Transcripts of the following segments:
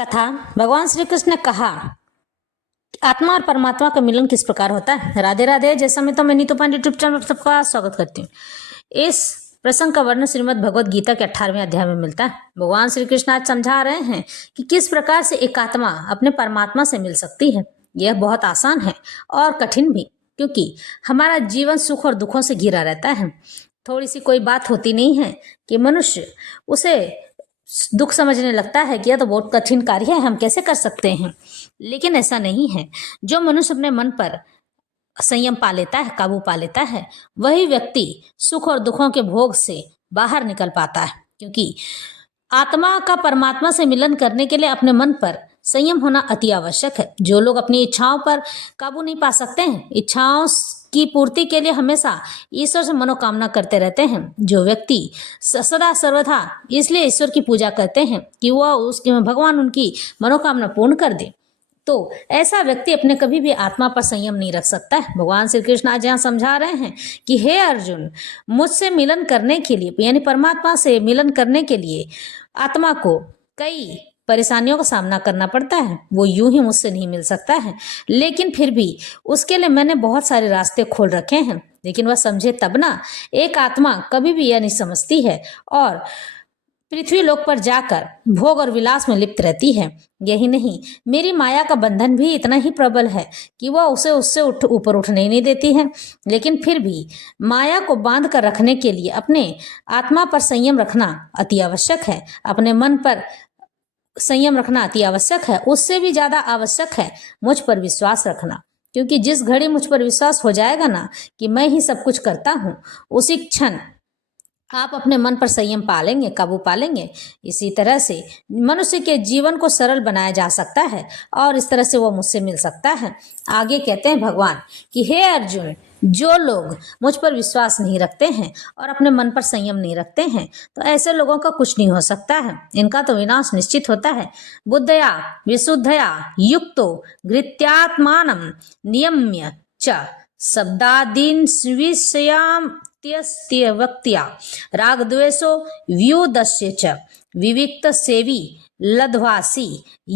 कथा। भगवान श्री कृष्ण ने कहा आत्मा और परमात्मा का मिलन किस प्रकार होता है। राधे राधे। जैसा मैं नीतू पांडे यूट्यूब चैनल पर सबका स्वागत करती हूँ। इस प्रसंग का वर्णन श्रीमद् भगवद गीता के 18वें अध्याय में मिलता है। भगवान श्री कृष्ण आज समझा रहे हैं कि किस प्रकार से एक आत्मा अपने परमात्मा से मिल सकती है। यह बहुत आसान है और कठिन भी, क्योंकि हमारा जीवन सुख और दुखों से घिरा रहता है। थोड़ी सी कोई बात होती नहीं है कि मनुष्य उसे दुख समझने लगता है कि यह तो बहुत कठिन कार्य है, हम कैसे कर सकते हैं। लेकिन ऐसा नहीं है। जो मनुष्य अपने मन पर संयम पा लेता है, काबू पा लेता है, वही व्यक्ति सुख और दुखों के भोग से बाहर निकल पाता है। क्योंकि आत्मा का परमात्मा से मिलन करने के लिए अपने मन पर संयम होना अति आवश्यक है। जो लोग अपनी इच्छाओं पर काबू नहीं पा सकते हैं, इच्छाओं की पूर्ति के लिए हमेशा ईश्वर से मनोकामना करते रहते हैं, जो व्यक्ति सदा सर्वथा इसलिए ईश्वर की पूजा करते हैं कि वह उसके भगवान उनकी मनोकामना पूर्ण कर दे, तो ऐसा व्यक्ति अपने कभी भी आत्मा पर संयम नहीं रख सकता है। भगवान श्री कृष्ण आज यहाँ समझा रहे हैं कि हे अर्जुन, मुझसे मिलन करने के लिए यानी परमात्मा से मिलन करने के लिए आत्मा को कई परेशानियों का सामना करना पड़ता है। वो यूं ही मुझसे नहीं मिल सकता है, लेकिन फिर भी उसके लिए मैंने बहुत सारे रास्ते खोल रखे हैं। लेकिन वह समझे तब ना। एक आत्मा कभी भी यह नहीं समझती है और पृथ्वी लोक पर जाकर भोग और विलास में लिप्त रहती है। यही नहीं, मेरी माया का बंधन भी इतना ही प्रबल है कि वह उसे उससे ऊपर उठने नहीं देती है। लेकिन फिर भी माया को बांध कर रखने के लिए अपने आत्मा पर संयम रखना अति आवश्यक है। अपने मन पर संयम रखना अति आवश्यक है। उससे भी ज्यादा आवश्यक है मुझ पर विश्वास रखना, क्योंकि जिस घड़ी मुझ पर विश्वास हो जाएगा ना कि मैं ही सब कुछ करता हूँ, उसी क्षण आप अपने मन पर संयम पालेंगे, काबू पालेंगे। इसी तरह से मनुष्य के जीवन को सरल बनाया जा सकता है और इस तरह से वो मुझसे मिल सकता है। आगे कहते हैं भगवान कि हे अर्जुन, जो लोग मुझ पर विश्वास नहीं रखते हैं और अपने मन पर संयम नहीं रखते हैं, तो ऐसे लोगों का कुछ नहीं हो सकता है। इनका तो विनाश निश्चित होता है। बुद्धया विशुद्धया युक्तो घृत्यात्मानं नियम्य च शब्दादीन विषयां वक्त्या राग द्वेषो व्युदस्य च विविक्त सेवी लध्वासी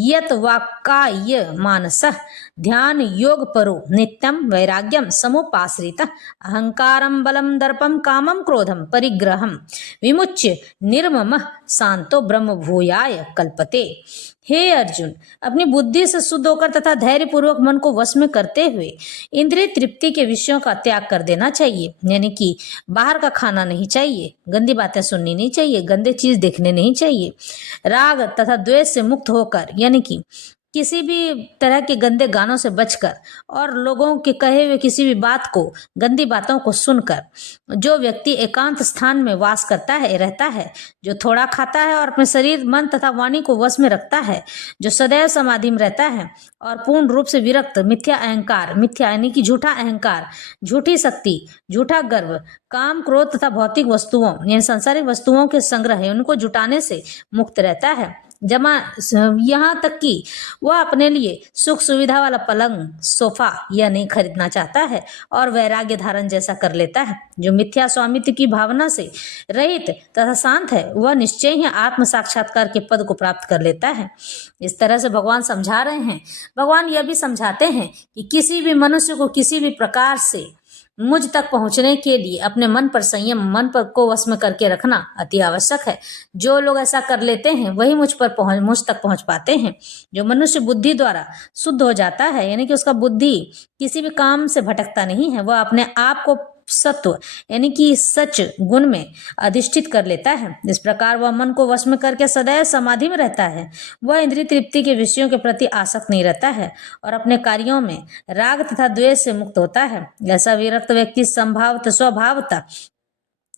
यत वाक्काय मानसः ध्यान योग परो नित्यम वैराग्यम समुपाश्रित अहंकारम बलम दर्पम कामम क्रोधम परिग्रहम विमुच्य निर्ममः शांतो ब्रह्म भूयाय कल्पते। हे अर्जुन, अपनी बुद्धि से शुद्ध होकर तथा धैर्य पूर्वक मन को वश में करते हुए इंद्रिय तृप्ति के विषयों का त्याग कर देना चाहिए। यानी कि बाहर का खाना नहीं चाहिए, गंदी बातें सुननी नहीं चाहिए, गंदे चीज देखने नहीं चाहिए। राग तथा द्वेष से मुक्त होकर, यानी कि किसी भी तरह के गंदे गानों से बचकर और लोगों के कहे हुए किसी भी बात को, गंदी बातों को सुनकर जो व्यक्ति एकांत स्थान में वास करता है, रहता है, जो थोड़ा खाता है और अपने शरीर, मन तथा वाणी को वश में रखता है, जो सदैव समाधि में रहता है और पूर्ण रूप से विरक्त मिथ्या अहंकार, मिथ्या यानी कि झूठा अहंकार, झूठी शक्ति, झूठा गर्व, काम क्रोध तथा भौतिक वस्तुओं यानी सांसारिक वस्तुओं के संग्रह है उनको जुटाने से मुक्त रहता है। जमा यहाँ तक कि वह अपने लिए सुख सुविधा वाला पलंग, सोफा यह नहीं खरीदना चाहता है और वैराग्य धारण जैसा कर लेता है। जो मिथ्या स्वामित्व की भावना से रहित तथा शांत है, वह निश्चय ही आत्म साक्षात्कार के पद को प्राप्त कर लेता है। इस तरह से भगवान समझा रहे हैं। भगवान यह भी समझाते हैं कि किसी भी मनुष्य को किसी भी प्रकार से मुझ तक पहुंचने के लिए अपने मन पर संयम, मन पर को वश में करके रखना अति आवश्यक है। जो लोग ऐसा कर लेते हैं वही मुझ तक पहुंच पाते हैं। जो मनुष्य बुद्धि द्वारा शुद्ध हो जाता है, यानी कि उसका बुद्धि किसी भी काम से भटकता नहीं है, वह अपने आप को सत्व यानी कि सच गुण में अधिष्ठित कर लेता है। इस प्रकार वह मन को वश में करके सदैव समाधि में रहता है। वह इंद्रिय तृप्ति के विषयों के प्रति आसक्त नहीं रहता है और अपने कार्यों में राग तथा द्वेष से मुक्त होता है। ऐसा विरक्त व्यक्ति स्वभावतः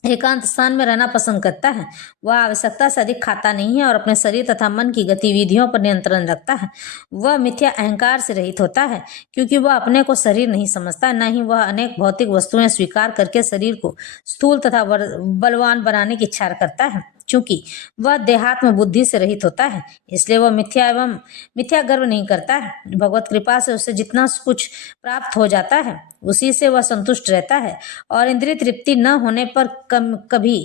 एकांत स्थान में रहना पसंद करता है। वह आवश्यकता से अधिक खाता नहीं है और अपने शरीर तथा मन की गतिविधियों पर नियंत्रण रखता है। वह मिथ्या अहंकार से रहित होता है, क्योंकि वह अपने को शरीर नहीं समझता, न ही वह अनेक भौतिक वस्तुएं स्वीकार करके शरीर को स्थूल तथा बलवान बनाने की इच्छा करता है। चूंकि वह देहात्म बुद्धि से रहित होता है, इसलिए वह मिथ्या गर्व नहीं करता है। भगवत कृपा से उसे जितना कुछ प्राप्त हो जाता है उसी से वह संतुष्ट रहता है और इंद्रिय तृप्ति न होने पर कभी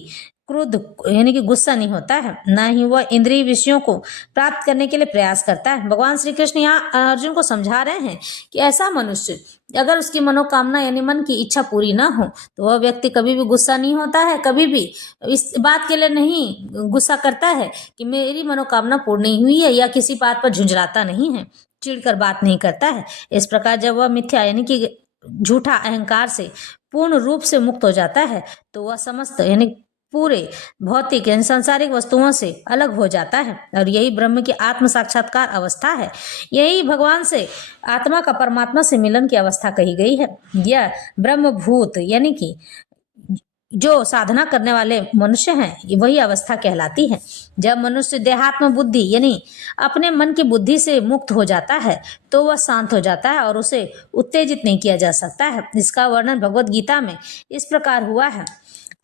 क्रोध यानी कि गुस्सा नहीं होता है, ना ही वह इंद्रिय विषयों को प्राप्त करने के लिए प्रयास करता है। भगवान श्री कृष्ण यहाँ अर्जुन को समझा रहे हैं कि ऐसा मनुष्य अगर उसकी मनोकामना यानी मन की इच्छा पूरी ना हो तो वह व्यक्ति कभी भी गुस्सा नहीं होता है, कभी भी इस बात के लिए नहीं गुस्सा करता है कि मेरी मनोकामना पूर्ण नहीं हुई है, या किसी बात पर झुंझलाता नहीं है, चिढ़कर बात नहीं करता है। इस प्रकार जब वह मिथ्या यानी कि झूठा अहंकार से पूर्ण रूप से मुक्त हो जाता है तो वह समस्त यानी पूरे भौतिक यानी सांसारिक वस्तुओं से अलग हो जाता है, और यही ब्रह्म की आत्म साक्षात्कार अवस्था है। यही भगवान से आत्मा का परमात्मा से मिलन की अवस्था कही गई है। यह ब्रह्मभूत यानी कि जो साधना करने वाले मनुष्य हैं वही अवस्था कहलाती है। जब मनुष्य देहात्म बुद्धि यानी अपने मन की बुद्धि से मुक्त हो जाता है तो वह शांत हो जाता है और उसे उत्तेजित नहीं किया जा सकता है। इसका वर्णन भगवत गीता में इस प्रकार हुआ है,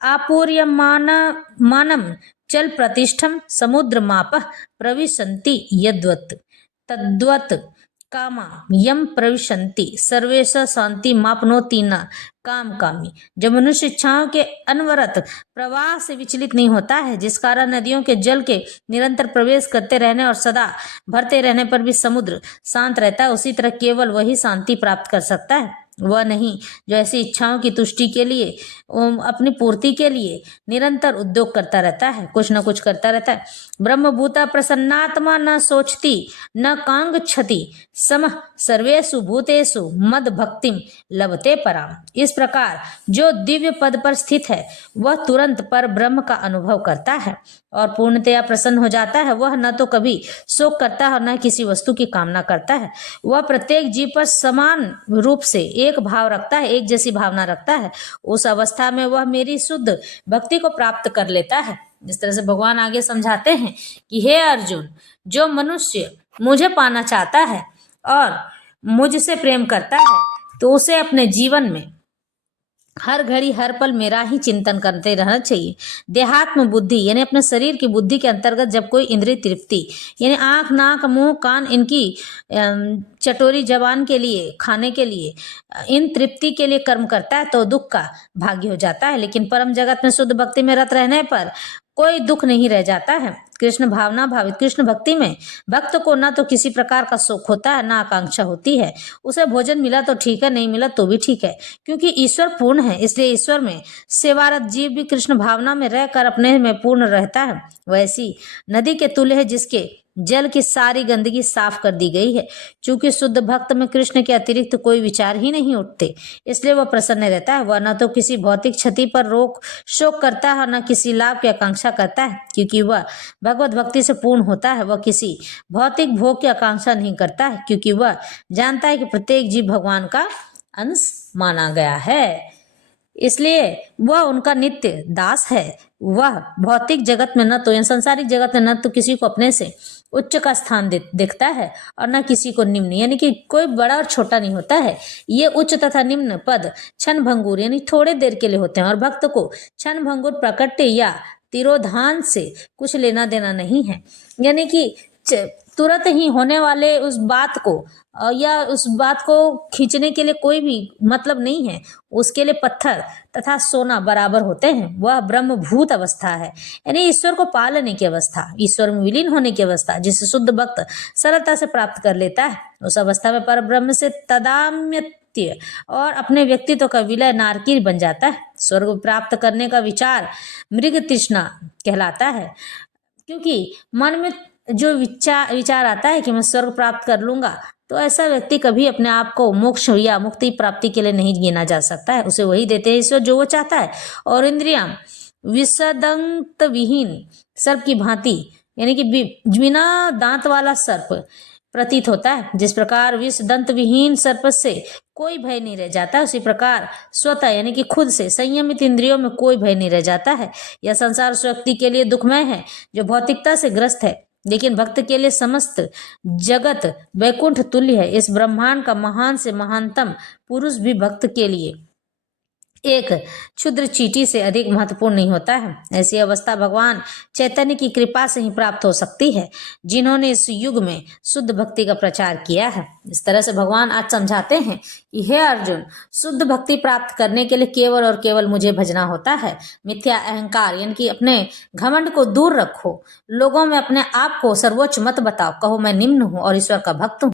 आपूर्यमानम चल प्रतिष्ठम समुद्र माप प्रविशन्ति यद्वत् तद्वत् कामा यम प्रविशन्ति सर्वेश शांति मापनोति न काम कामी। जब मनुष्य इच्छाओं के अनवरत प्रवाह से विचलित नहीं होता है, जिस कारण नदियों के जल के निरंतर प्रवेश करते रहने और सदा भरते रहने पर भी समुद्र शांत रहता है, उसी तरह केवल वही शांति प्राप्त कर सकता है, वह नहीं जो ऐसी इच्छाओं की तुष्टि के लिए अपनी पूर्ति के लिए निरंतर उद्योग करता रहता है, कुछ न कुछ करता रहता है। ब्रह्मभूता प्रसन्नात्मा न सोचती न कांग क्षति सम सर्वेषु भूतेषु मद भक्तिम लभते पराम। इस प्रकार जो दिव्य पद पर स्थित है वह तुरंत पर ब्रह्म का अनुभव करता है और पूर्णतया प्रसन्न हो जाता है। वह न तो कभी शोक करता है और न किसी वस्तु की कामना करता है। वह प्रत्येक जीव पर समान रूप से एक भाव रखता है, एक जैसी भावना रखता है। उस अवस्था में वह मेरी शुद्ध भक्ति को प्राप्त कर लेता है। जिस तरह से भगवान आगे समझाते हैं कि हे अर्जुन, जो मनुष्य मुझे पाना चाहता है और मुझसे प्रेम करता है तो उसे अपने जीवन में हर घड़ी हर पल मेरा ही चिंतन करते रहना चाहिए। देहात्म बुद्धि यानी अपने शरीर की बुद्धि के अंतर्गत जब कोई इंद्रिय तृप्ति यानी आंख नाक मुंह कान इनकी चटोरी जबान के लिए खाने के लिए इन तृप्ति के लिए कर्म करता है तो दुख का भागी हो जाता है। लेकिन परम जगत में शुद्ध भक्ति में रत रहने पर कोई दुख नहीं रह जाता है। कृष्ण भावना भावित कृष्ण भक्ति में भक्त को न तो किसी प्रकार का शोक होता है, न आकांक्षा होती है। उसे भोजन मिला तो ठीक है, नहीं मिला तो भी ठीक है, क्योंकि ईश्वर पूर्ण है। इसलिए ईश्वर में सेवारत जीव भी कृष्ण भावना में रहकर अपने में पूर्ण रहता है। वैसी नदी के तुल्य है जिसके जल की सारी गंदगी साफ कर दी गई है। चूंकि शुद्ध भक्त में कृष्ण के अतिरिक्त कोई विचार ही नहीं उठते, इसलिए वह प्रसन्न रहता है। वह न तो किसी भौतिक क्षति पर रोक शोक करता है, न किसी लाभ की आकांक्षा करता है, क्योंकि वह भगवत भक्ति से पूर्ण होता है। वह किसी भौतिक भोग की आकांक्षा नहीं करता है, क्योंकि वह जानता है कि प्रत्येक जीव भगवान का अंश माना गया है, इसलिए वह उनका नित्य दास है। वह भौतिक जगत में न तो संसारिक जगत में न तो किसी को अपने से उच्च का स्थान देखता है और न किसी को निम्न, यानी कि कोई बड़ा और छोटा नहीं होता है। ये उच्च तथा निम्न पद क्षण भंगुर यानी थोड़े देर के लिए होते हैं, और भक्त को क्षण भंगुर प्रकट या तिरोधान से कुछ लेना देना नहीं है। यानी कि तुरंत ही होने वाले उस बात को या उस बात को खींचने के लिए कोई भी मतलब नहीं है। उसके लिए पत्थर तथा सोना बराबर होते हैं। वह ब्रह्मभूत अवस्था है, यानी ईश्वर को पा लेने की अवस्था, ईश्वर में विलीन होने की अवस्था, जिसे शुद्ध भक्त सरलता से प्राप्त कर लेता है। उस अवस्था में पर ब्रह्म से तदाम्यत्य और अपने व्यक्तित्व का विलय नारकीर बन जाता है। स्वर्ग प्राप्त करने का विचार मृग तृष्णा कहलाता है, क्योंकि मन में जो विचार आता है कि मैं स्वर्ग प्राप्त कर लूंगा, तो ऐसा व्यक्ति कभी अपने आप को मोक्ष या मुक्ति प्राप्ति के लिए नहीं गिना जा सकता है। उसे वही देते हैं ईश्वर जो वो चाहता है। और इंद्रियां विसदंत विहीन सर्प की भांति, यानी कि बिना दांत वाला सर्प प्रतीत होता है। जिस प्रकार विष दंत विहीन सर्प से कोई भय नहीं रह जाता, उसी प्रकार स्वतः यानी कि खुद से संयमित इंद्रियों में कोई भय नहीं रह जाता है। यह संसार उस व्यक्ति के लिए दुखमय है जो भौतिकता से ग्रस्त है, लेकिन भक्त के लिए समस्त जगत वैकुंठ तुल्य है। इस ब्रह्मांड का महान से महानतम पुरुष भी भक्त के लिए एक क्षुद्र चींटी से अधिक महत्वपूर्ण नहीं होता है। ऐसी अवस्था भगवान चैतन्य की कृपा से ही प्राप्त हो सकती है, जिन्होंने इस युग में शुद्ध भक्ति का प्रचार किया है। इस तरह से भगवान आज समझाते हैं कि हे अर्जुन, शुद्ध भक्ति प्राप्त करने के लिए केवल और केवल मुझे भजना होता है। मिथ्या अहंकार यानी कि अपने घमंड को दूर रखो। लोगों में अपने आप को सर्वोच्च मत बताओ। कहो मैं निम्न हूँ और ईश्वर का भक्त हूँ।